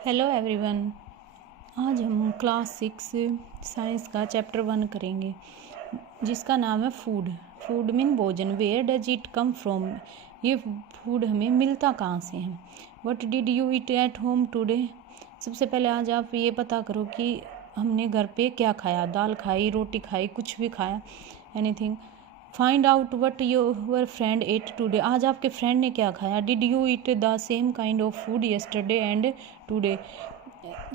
Hello everyone. आज हम class 6 science का चैप्टर 1 करेंगे जिसका नाम है फूड। फूड मीन भोजन। Where does it come from. ये फूड हमें मिलता कहाँ से है। What did you eat at home today. सबसे पहले आज आप ये पता करो कि हमने घर पे क्या खाया। दाल खाई, रोटी खाई, कुछ भी खाया, anything. Find out what your friend at today. आज आपके फ्रेंड ने क्या खाया। Did you eat the same kind of food yesterday and today.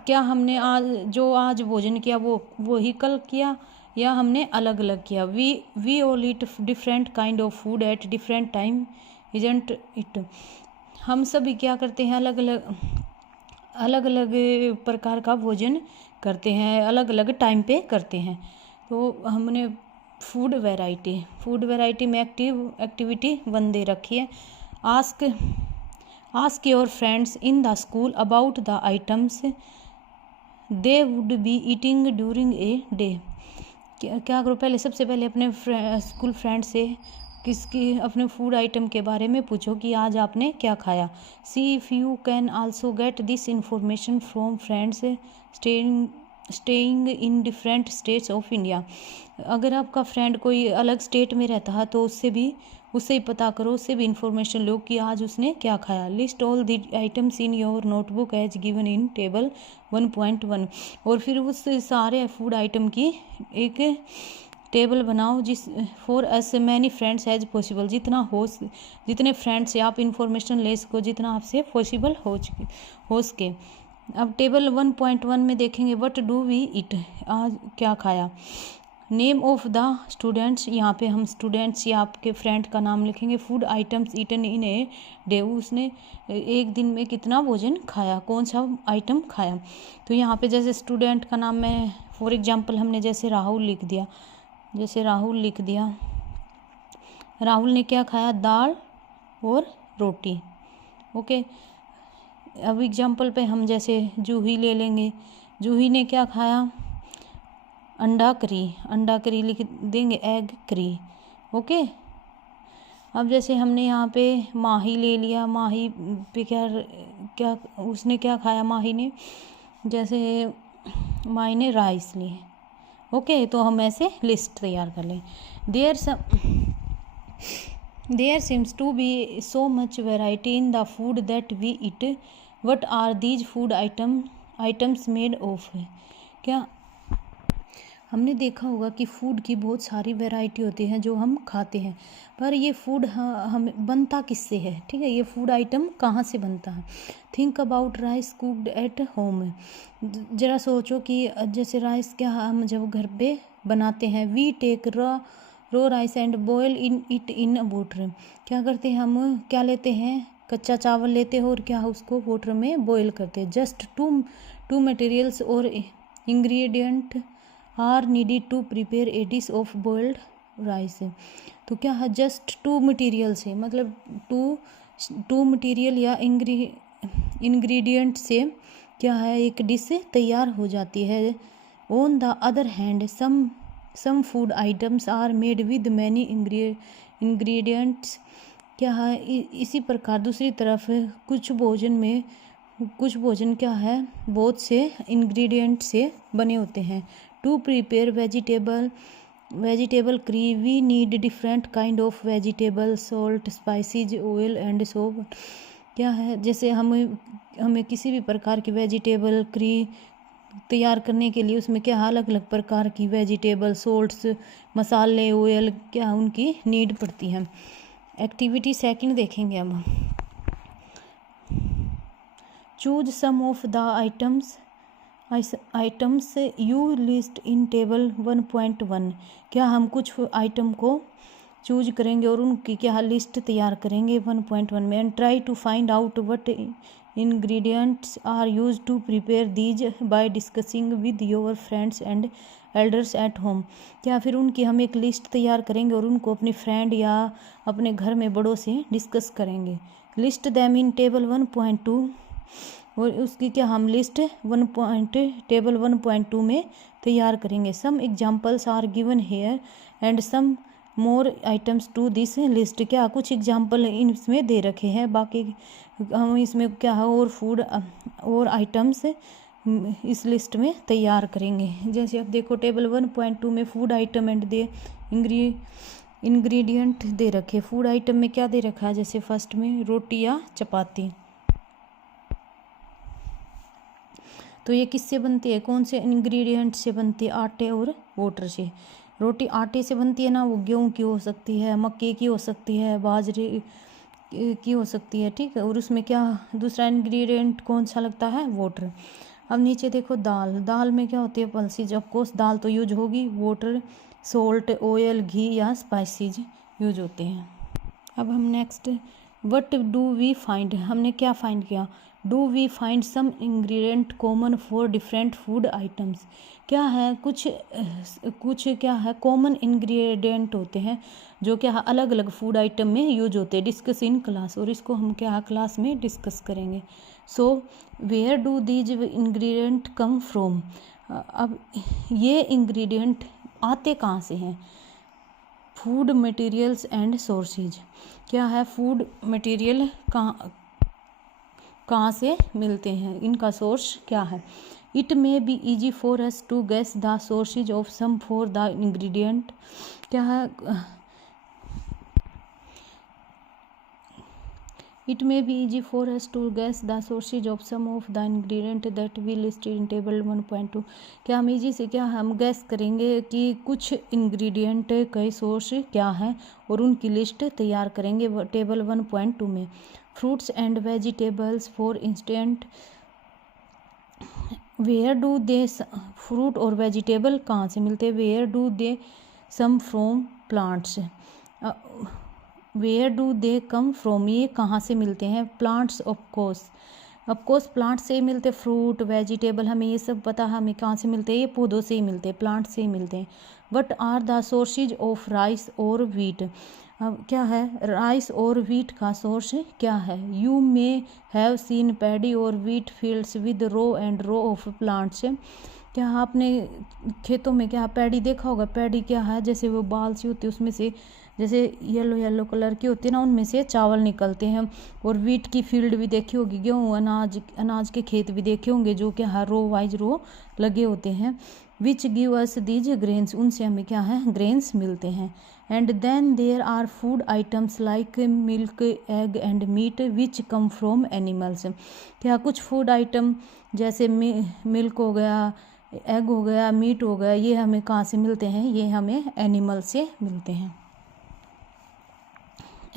क्या हमने आज भोजन किया वो ही कल किया या हमने अलग अलग किया। We all eat different kind of food at different time isn't it. हम सभी क्या करते हैं, अलग अलग प्रकार का भोजन करते हैं, अलग अलग टाइम पे करते हैं। तो हमने फूड वैरायटी में एक्टिविटी 1 दे रखी है। Ask your friends in the school about the items they would be eating during a day. क्या करो, पहले सबसे पहले अपने स्कूल फ्रेंड से अपने फूड आइटम के बारे में पूछो कि आज आपने क्या खाया। सी if you can also get this information from friends staying in different states of India. अगर आपका फ्रेंड कोई अलग स्टेट में रहता है तो उससे ही पता करो, उससे भी इंफॉर्मेशन लो कि आज उसने क्या खाया। List all the items in your notebook as given in table 1.1। और फिर उस सारे फूड आइटम की एक टेबल बनाओ for as many friends as possible. जितने फ्रेंड्स से आप इंफॉर्मेशन ले सको, जितना आपसे पॉसिबल हो सके। अब टेबल 1.1 में देखेंगे व्हाट डू वी ईट। आज क्या खाया। Name of the students. यहाँ पे हम स्टूडेंट्स या आपके फ्रेंड का नाम लिखेंगे। Food items eaten in a day. उसने एक दिन में कितना भोजन खाया, कौन सा आइटम खाया। तो यहाँ पे जैसे स्टूडेंट का नाम मैं फॉर एग्जांपल हमने जैसे राहुल लिख दिया। राहुल ने क्या खाया, दाल और रोटी। ओके। अब एग्जांपल पे हम जैसे जूही ले लेंगे। जूही ने क्या खाया, अंडा करी लिख देंगे, एग करी। ओके। अब जैसे हमने यहाँ पे माही ले लिया। माही पे क्या उसने क्या खाया। माही ने राइस लिए। ओके। तो हम ऐसे लिस्ट तैयार कर लें। There seems to be so much variety in the food that we eat. What are these food items made of? क्या हमने देखा होगा कि फूड की बहुत सारी वैरायटी होती है जो हम खाते हैं, पर ये फूड हम बनता किससे है। ठीक है, ये फूड आइटम कहाँ से बनता है। Think about rice cooked at home. जरा सोचो कि जैसे राइस क्या हम जब घर पे बनाते हैं। We take raw rice and boil it in water. क्या करते हैं हम, क्या लेते हैं, कच्चा चावल लेते हैं और क्या उसको वाटर में बॉयल करते हैं। जस्ट टू मटेरियल्स और ingredient are needed to prepare a dish of boiled rice. तो क्या है, जस्ट 2 मटेरियल से, मतलब टू मटेरियल या इंग्रेडिएंट से क्या है, एक डिश तैयार हो जाती है। On the other hand some food items are made with many ingredients. क्या है, इसी प्रकार दूसरी तरफ कुछ भोजन क्या है, बहुत से इंग्रेडिएंट से बने होते हैं। To prepare vegetable curry we need different kind of vegetable, salt, spices, oil and soap. क्या है, जैसे हमें किसी भी प्रकार की वेजिटेबल करी तैयार करने के लिए उसमें क्या अलग अलग प्रकार की वेजिटेबल, सॉल्ट्स, मसाले, ऑयल क्या उनकी नीड पड़ती है। एक्टिविटी 2 देखेंगे अब। Choose some of the items you list in table 1.1। क्या हम कुछ आइटम को चूज करेंगे और उनकी क्या लिस्ट तैयार करेंगे 1.1 में। And try to find out what ingredients are use to prepare these by discussing with your friends and elders at home. क्या फिर उनकी हम एक लिस्ट तैयार करेंगे और उनको अपने फ्रेंड या अपने घर में बड़ों से डिस्कस करेंगे। List them in table 1.2। और उसकी क्या हम लिस्ट टेबल 1.2 में तैयार करेंगे। Some examples are given here and some more items to this list. क्या कुछ एग्जाम्पल इसमें दे रखे हैं, बाकी हम इसमें क्या है और फूड और आइटम्स इस लिस्ट में तैयार करेंगे। जैसे अब देखो टेबल 1.2 में food item and their ingredient दे रखे। फूड आइटम में क्या दे रखा है, जैसे फर्स्ट में रोटी या चपाती। तो ये किससे बनती है, कौन से इंग्रेडिएंट से बनती है, आटे और वाटर से। रोटी आटे से बनती है ना, वो गेहूं की हो सकती है, मक्के की हो सकती है, बाजरे की हो सकती है, ठीक है। और उसमें क्या दूसरा इंग्रेडिएंट कौन सा लगता है, वाटर। अब नीचे देखो दाल, दाल में क्या होती है, पल्सीज। ऑफकोर्स दाल तो यूज होगी। वाटर, सोल्ट, ऑयल, घी या स्पाइसीज यूज होते हैं। अब हम next what do we find, हमने क्या फाइंड किया। Do we find some ingredient common for different food items. क्या है, कुछ क्या है कॉमन इंग्रेडिएंट होते हैं जो क्या अलग अलग फूड आइटम में यूज होते हैं। डिस्कस इन क्लास, और इसको हम क्या क्लास में डिस्कस करेंगे। So where do these ingredient come from. अब ये इंग्रेडिएंट आते कहाँ से हैं। Food materials and sources. क्या है, फूड मटेरियल कहाँ से मिलते हैं, इनका सोर्स क्या है। It may be easy for us to guess the sources of some for the ingredient. क्या है, it may be easy for us to guess the sources of some of the ingredient that we listed in table 1.2। क्या हम easy से क्या हम gas करेंगे कि कुछ इंग्रेडिएंट के सोर्स क्या है, और उनकी लिस्ट तैयार करेंगे टेबल 1.2 में। Fruits and vegetables for instant, where do they, fruit और वेजिटेबल कहाँ से मिलते हैं, where do they some from plants. Where do they come from, ये कहाँ से मिलते हैं, प्लांट्स। ऑफकोर्स प्लांट से ही मिलते। फ्रूट वेजिटेबल हमें ये सब पता है, हमें कहाँ से मिलते हैं, ये पौधों से ही मिलते हैं, प्लांट से ही मिलते हैं। What are the sources of rice और व्हीट। अब क्या है, राइस और व्हीट का सोर्स क्या है। You may have seen paddy और wheat fields with row and row of plants. क्या आपने खेतों में क्या पैडी देखा होगा। पैडी क्या है, जैसे वो बाल सी होती है, उसमें से जैसे येलो येलो कलर की होती है ना, उनमें से चावल निकलते हैं। और व्हीट की फील्ड भी देखी होगी, गेहूँ अनाज के खेत भी देखे होंगे, जो क्या है रो वाइज रो लगे होते हैं। Which give us these grains, उनसे हमें क्या है ग्रेन्स मिलते हैं। And then there are food items like milk, egg and meat which come from animals. क्या कुछ फूड आइटम जैसे मिल्क हो गया, एग हो गया, मीट हो गया, ये हमें कहाँ से मिलते हैं, ये हमें एनिमल से मिलते हैं।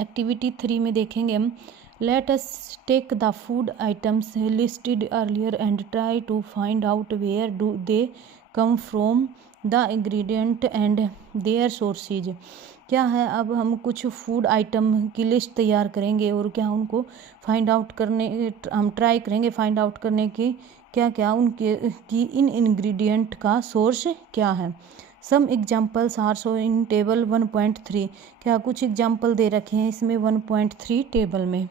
एक्टिविटी 3 में देखेंगे हम। Let us take the food items listed earlier and try to find out where do they come from the ingredient and their sources. क्या है, अब हम कुछ फूड आइटम की लिस्ट तैयार करेंगे, और क्या उनको फाइंड आउट करने, हम ट्राई करेंगे फाइंड आउट करने की क्या क्या उनके की इन इंग्रेडिएंट का सोर्स क्या है। Some examples are show in table 1.3। क्या कुछ एग्जाम्पल दे रखे हैं इसमें 1.3 टेबल में।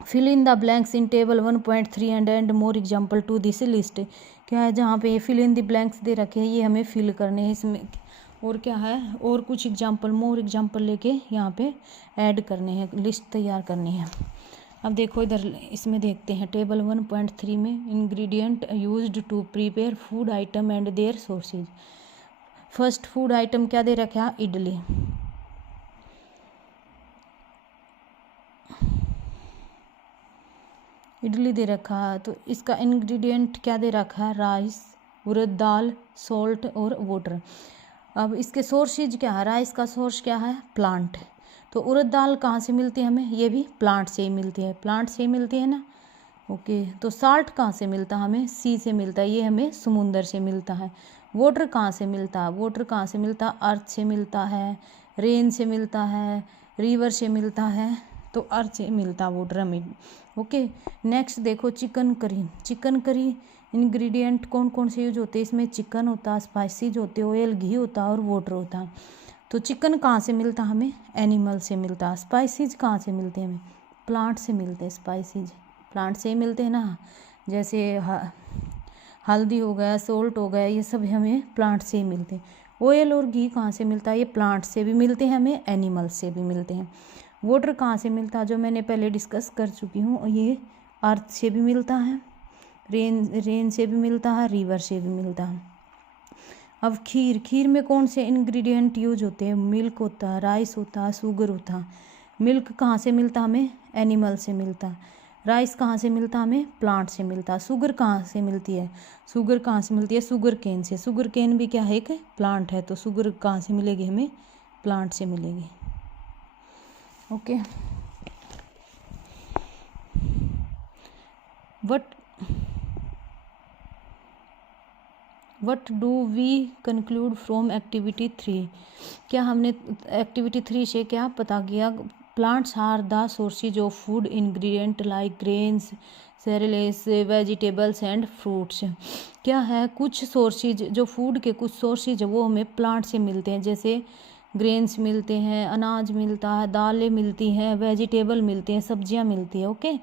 Fill in the blanks in table 1.3 and more example to this list. क्या है, जहाँ पे फिल इन द ब्लैंक्स दे रखे हैं, ये हमें फिल करने हैं इसमें। और क्या है, और कुछ एग्जाम्पल, मोर एग्जाम्पल लेके यहाँ पे ऐड करने हैं, लिस्ट तैयार करनी है। अब देखो इधर इसमें देखते हैं टेबल 1.3 में ingredient used to prepare food item and their sources. First food item क्या दे रखा है, इडली। इडली दे रखा है, तो इसका इंग्रेडिएंट क्या दे रखा है, राइस, उड़द दाल, सॉल्ट और वाटर। अब इसके सोर्सेज क्या है, राइस का सोर्स क्या है, प्लांट। तो उड़द दाल कहाँ से मिलती है हमें, ये भी प्लांट से ही मिलती है, प्लांट से ही मिलती है ना। ओके, तो साल्ट कहाँ से मिलता है हमें, सी से मिलता है, ये हमें समुंदर से मिलता है। वाटर कहाँ से मिलता है, वाटर कहाँ से मिलता है, अर्थ से मिलता है, रेन से मिलता है, रिवर से मिलता है, तो अर्थ से मिलता है वाटर हमें। ओके, नेक्स्ट देखो chicken curry. Chicken curry ingredient कौन कौन से यूज होते हैं, इसमें चिकन होता है, स्पाइसीज होते हैं, ऑयल घी होता है और वाटर होता है। तो चिकन कहाँ से मिलता है हमें, एनिमल से मिलता है। स्पाइसीज कहाँ से मिलते हैं हमें, प्लांट से मिलते हैं। स्पाइसीज प्लांट से ही मिलते हैं ना, जैसे हल्दी हो गया, सोल्ट हो गया, ये सब हमें प्लांट से ही मिलते हैं। ऑयल और घी कहाँ से मिलता है? ये प्लांट से भी मिलते हैं हमें, एनिमल से भी मिलते हैं। वाटर कहाँ से मिलता है? जो मैंने पहले डिस्कस कर चुकी हूँ, ये अर्थ से भी मिलता है, रेन से भी मिलता है, रिवर से भी मिलता है। अब खीर में कौन से इंग्रेडिएंट यूज होते हैं? मिल्क होता है, राइस होता है, शुगर होता है। मिल्क कहाँ से मिलता हमें? एनिमल से मिलता। राइस कहाँ से मिलता हमें? प्लांट से मिलता। शुगर कहाँ से मिलती है? शुगर कहाँ से मिलती है? शुगर केन से। शुगर केन भी क्या है? एक प्लांट है। तो शुगर कहाँ से मिलेगी हमें? प्लांट से मिलेगी। Okay, what do we conclude from activity 3? क्या हमने एक्टिविटी 3 से क्या पता किया? Plants are the sources of food ingredient like grains, cereals, vegetables and fruits. क्या है? कुछ सोर्सेज, जो फूड के कुछ सोर्सेज वो हमें प्लांट से मिलते हैं, जैसे ग्रेन्स मिलते हैं, अनाज मिलता है, दालें मिलती हैं, वेजिटेबल मिलते हैं, सब्जियां मिलती हैं। Okay,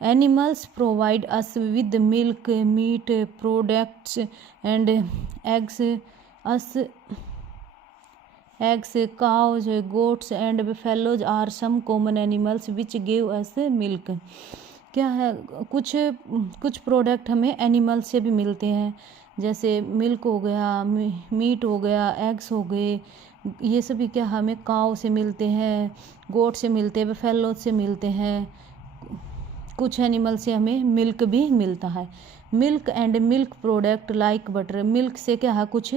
animals provide us with milk, meat products and eggs cows, goats and buffaloes are some common animals which give us milk। क्या है? कुछ प्रोडक्ट हमें एनिमल से भी मिलते हैं, जैसे मिल्क हो गया, मीट हो गया, एग्स हो गए। ये सभी क्या हमें काव से मिलते हैं, गोट से मिलते हैं, बफेलो से मिलते हैं। कुछ एनिमल से हमें मिल्क भी मिलता है। Milk and milk product like butter. Milk से क्या है? कुछ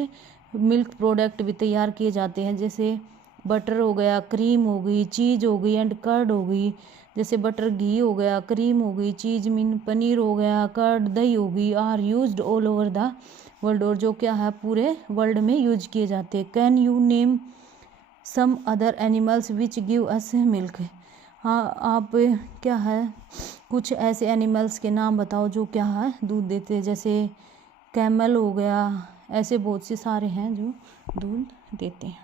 मिल्क प्रोडक्ट भी तैयार किए जाते हैं, जैसे बटर हो गया, क्रीम हो गई, चीज़ हो गई एंड कर्ड हो गई। जैसे बटर घी हो गया, क्रीम हो गई, चीज़ मीन पनीर हो गया, कर्ड दही हो गई, are used all over the world, और जो क्या है पूरे वर्ल्ड में यूज किए जाते हैं। Can you name some other animals which give us milk? हाँ, आप क्या है कुछ ऐसे एनिमल्स के नाम बताओ जो क्या है दूध देते हैं, जैसे कैमल हो गया, ऐसे बहुत से सारे हैं जो दूध देते हैं।